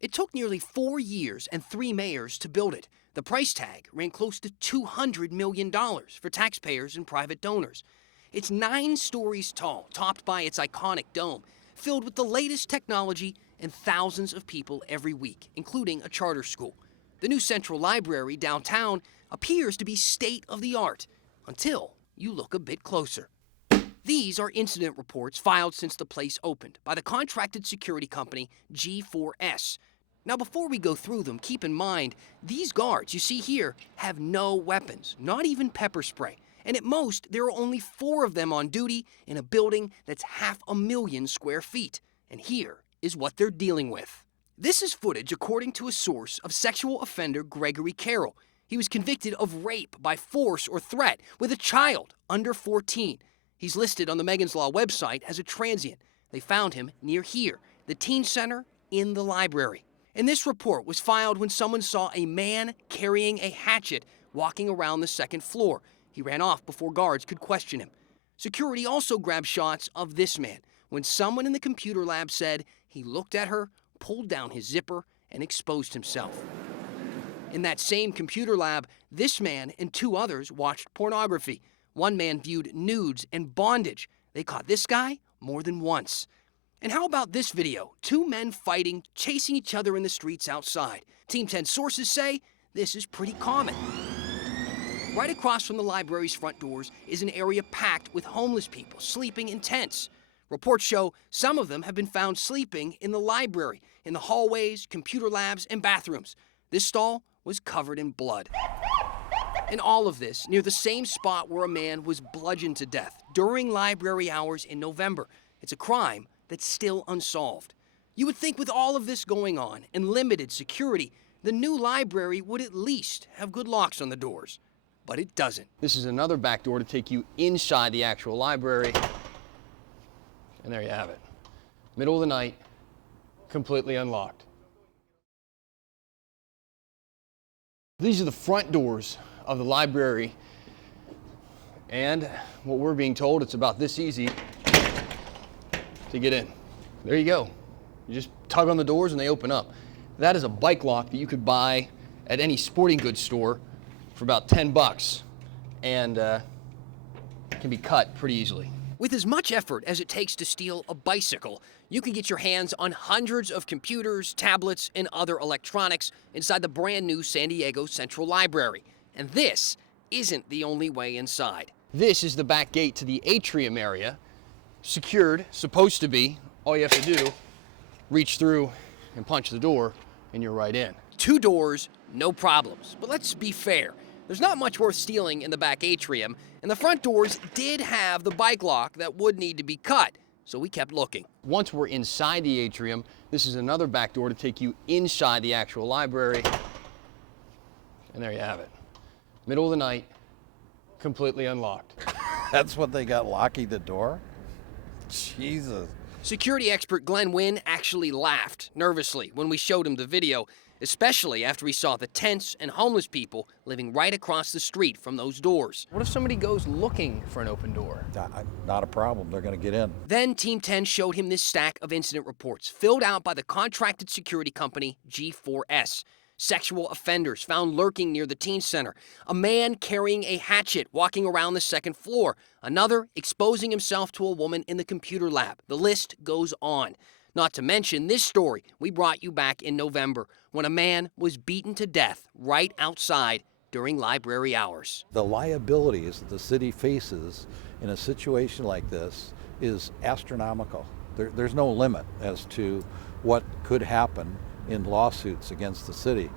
It took nearly 4 years and 3 mayors to build it. The price tag ran close to $200 million for taxpayers and private donors. It's 9 stories tall, topped by its iconic dome, filled with the latest technology and thousands of people every week, including a charter school. The new Central Library downtown appears to be state-of-the-art, until you look a bit closer. These are incident reports filed since the place opened by the contracted security company G4S. Now, before we go through them, keep in mind, these guards you see here have no weapons, not even pepper spray. And at most, there are only 4 of them on duty in a building that's 500,000 square feet. And here is what they're dealing with. This is footage, according to a source, of sexual offender Gregory Carroll. He was convicted of rape by force or threat with a child under 14. He's listed on the Megan's Law website as a transient. They found him near here, the teen center in the library. And this report was filed when someone saw a man carrying a hatchet walking around the 2nd floor. He ran off before guards could question him. Security also grabbed shots of this man when someone in the computer lab said he looked at her, pulled down his zipper, and exposed himself. In that same computer lab, this man and 2 others watched pornography. One man viewed nudes and bondage. They caught this guy more than once. And how about this video? 2 men fighting, chasing each other in the streets outside. Team 10 sources say this is pretty common. Right across from the library's front doors is an area packed with homeless people sleeping in tents. Reports show some of them have been found sleeping in the library, in the hallways, computer labs, and bathrooms. This stall was covered in blood. And all of this near the same spot where a man was bludgeoned to death during library hours in November. It's a crime that's still unsolved. You would think with all of this going on and limited security, the new library would at least have good locks on the doors. But it doesn't. This is another back door to take you inside the actual library. And there you have it. Middle of the night, completely unlocked. These are the front doors of the library. And what we're being told, it's about this easy to get in. There you go. You just tug on the doors and they open up. That is a bike lock that you could buy at any sporting goods store for about $10 and can be cut pretty easily. With as much effort as it takes to steal a bicycle, you can get your hands on hundreds of computers, tablets, and other electronics inside the brand new San Diego Central Library. And this isn't the only way inside. This is the back gate to the atrium area. Secured, supposed to be. All you have to do, reach through and punch the door, and you're right in. 2 doors, no problems. But let's be fair. There's not much worth stealing in the back atrium, and the front doors did have the bike lock that would need to be cut, so we kept looking. Once we're inside the atrium, this is another back door to take you inside the actual library. And there you have it. Middle of the night, completely unlocked. That's what they got locking the door? Jesus. Security expert Glenn Wynn actually laughed nervously when we showed him the video, especially after he saw the tents and homeless people living right across the street from those doors. What if somebody goes looking for an open door? Not a problem. They're going to get in. Then Team 10 showed him this stack of incident reports filled out by the contracted security company G4S. Sexual offenders found lurking near the teen center. A man carrying a hatchet walking around the 2nd floor. Another exposing himself to a woman in the computer lab. The list goes on. Not to mention this story we brought you back in November when a man was beaten to death right outside during library hours. The liabilities that the city faces in a situation like this is astronomical. There's no limit as to what could happen in lawsuits against the city.